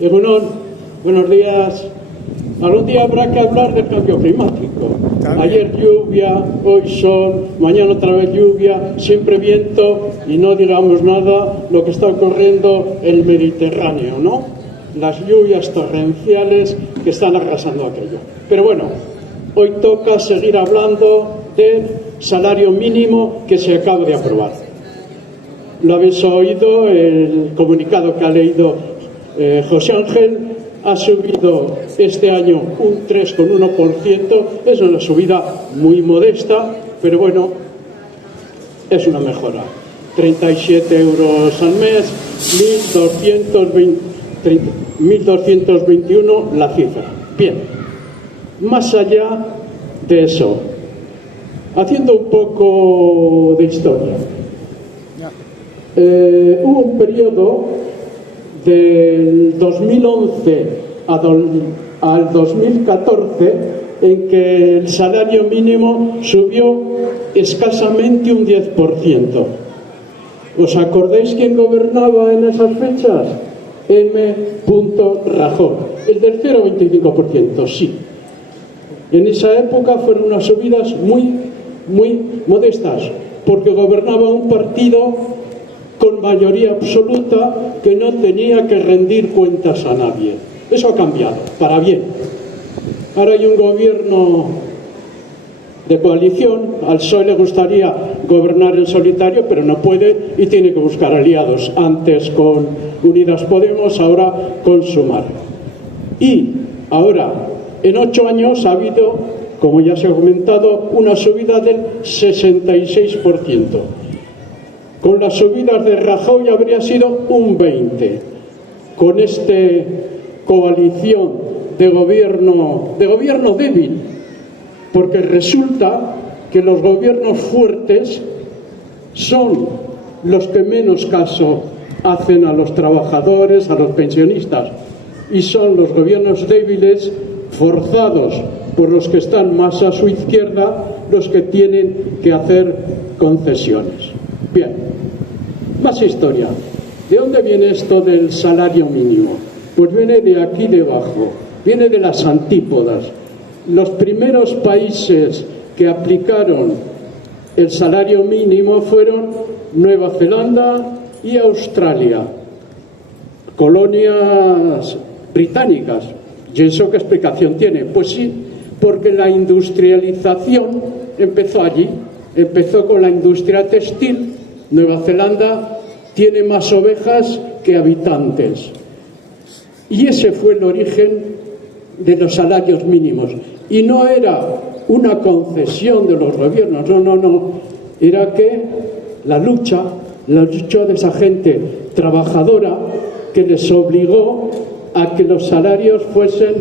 Egunon, buenos días. Algún día habrá que hablar del cambio climático. Ayer lluvia, hoy sol, mañana otra vez lluvia, siempre viento y no digamos nada lo que está ocurriendo en el Mediterráneo, ¿no? Las lluvias torrenciales que están arrasando aquello. Pero bueno, hoy toca seguir hablando del salario mínimo que se acaba de aprobar. Lo habéis oído, el comunicado que ha leído José Ángel. Ha subido este año un 3,1%, es una subida muy modesta, pero bueno, es una mejora. 37 euros al mes, 1.221 la cifra. Bien, más allá de eso, haciendo un poco de historia, hubo un periodo del 2011 al 2014 en que el salario mínimo subió escasamente un 10%. ¿Os acordáis quién gobernaba en esas fechas? M. Rajoy, el del 0,25%, sí. En esa época fueron unas subidas muy modestas, porque gobernaba un partido con mayoría absoluta que no tenía que rendir cuentas a nadie. Eso ha cambiado, para bien. Ahora hay un gobierno de coalición, al PSOE le gustaría gobernar en solitario, pero no puede y tiene que buscar aliados, antes con Unidas Podemos, ahora con Sumar. Y ahora, en 8 años ha habido, como ya se ha comentado, una subida del 66%. Con las subidas de Rajoy habría sido un 20%. Con esta coalición de gobierno débil, porque resulta que los gobiernos fuertes son los que menos caso hacen a los trabajadores, a los pensionistas, y son los gobiernos débiles, forzados por los que están más a su izquierda, los que tienen que hacer concesiones. Bien, más historia. ¿De dónde viene esto del salario mínimo? Pues viene de aquí debajo, viene de las antípodas. Los primeros países que aplicaron el salario mínimo fueron Nueva Zelanda y Australia, colonias británicas. ¿Y eso qué explicación tiene? Pues sí, porque la industrialización empezó allí, empezó con la industria textil. Nueva Zelanda tiene más ovejas que habitantes. Y ese fue el origen de los salarios mínimos. Y no era una concesión de los gobiernos, no. Era que la lucha de esa gente trabajadora que les obligó a que los salarios fuesen,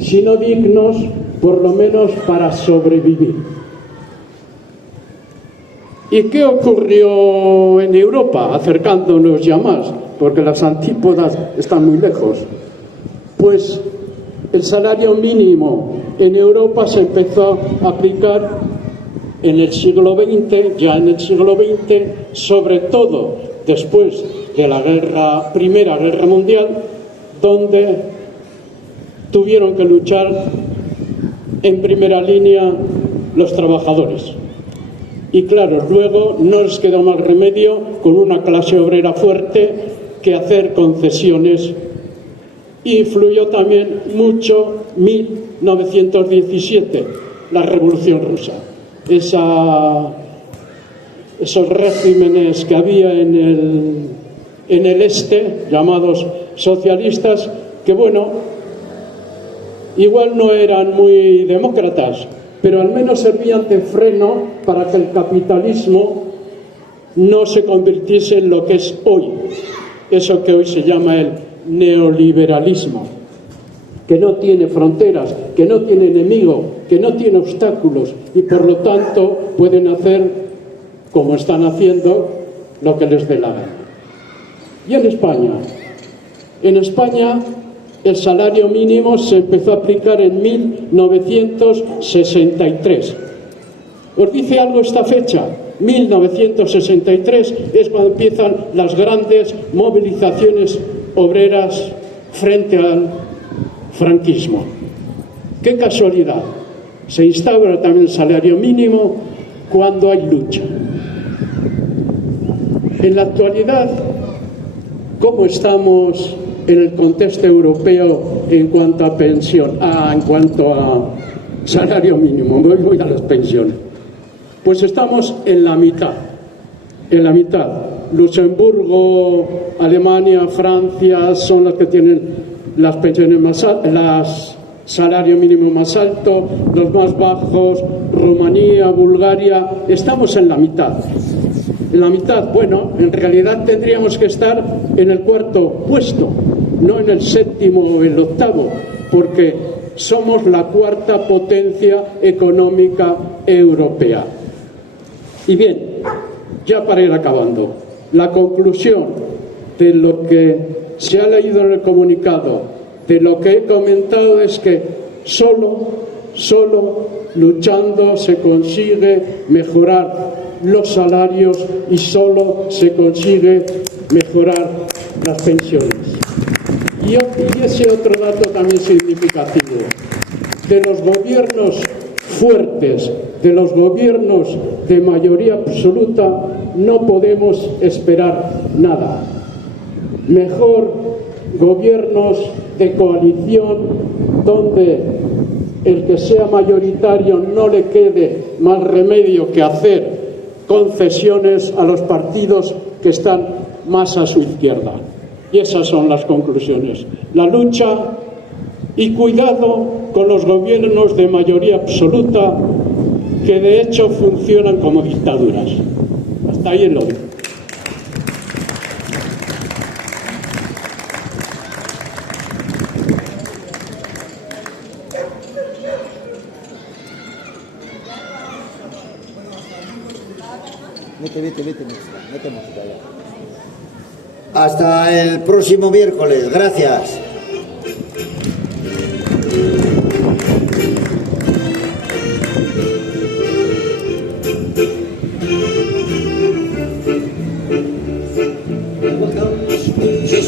si no dignos, por lo menos para sobrevivir. ¿Y qué ocurrió en Europa, acercándonos ya más? Porque las antípodas están muy lejos. Pues el salario mínimo en Europa se empezó a aplicar en el siglo XX, ya en el siglo XX, sobre todo después de la Primera Guerra Mundial, donde tuvieron que luchar en primera línea los trabajadores. Y claro, luego no les quedó más remedio, con una clase obrera fuerte, que hacer concesiones. Influyó también mucho 1917, la Revolución Rusa. Esos regímenes que había en el este, llamados socialistas, que bueno, igual no eran muy demócratas, pero al menos servían de freno para que el capitalismo no se convirtiese en lo que es hoy, eso que hoy se llama el neoliberalismo, que no tiene fronteras, que no tiene enemigo, que no tiene obstáculos y por lo tanto pueden hacer, como están haciendo, lo que les dé la gana. Y en España el salario mínimo se empezó a aplicar en 1963. ¿Os dice algo esta fecha? 1963 es cuando empiezan las grandes movilizaciones obreras frente al franquismo. ¡Qué casualidad! Se instaura también el salario mínimo cuando hay lucha. En la actualidad, ¿cómo estamos en el contexto europeo en cuanto a pensión? En cuanto a salario mínimo, voy a las pensiones. Pues estamos en la mitad. En la mitad. Luxemburgo, Alemania, Francia son las que tienen las pensiones más altas, salario mínimo más alto, los más bajos, Rumanía, Bulgaria. Estamos en la mitad. En la mitad, bueno, en realidad tendríamos que estar en el cuarto puesto, no en el séptimo o el octavo, porque somos la cuarta potencia económica europea. Y bien, ya para ir acabando, la conclusión de lo que se ha leído en el comunicado, de lo que he comentado, es que solo luchando se consigue mejorar los salarios y solo se consigue mejorar las pensiones. Y ese otro dato también significativo, de los gobiernos fuertes, de los gobiernos de mayoría absoluta, no podemos esperar nada. Mejor gobiernos de coalición donde el que sea mayoritario no le quede más remedio que hacer concesiones a los partidos que están más a su izquierda. Y esas son las conclusiones. La lucha y cuidado con los gobiernos de mayoría absoluta que de hecho funcionan como dictaduras. Hasta ahí el odio. Mete música ya. Hasta el próximo miércoles. Gracias.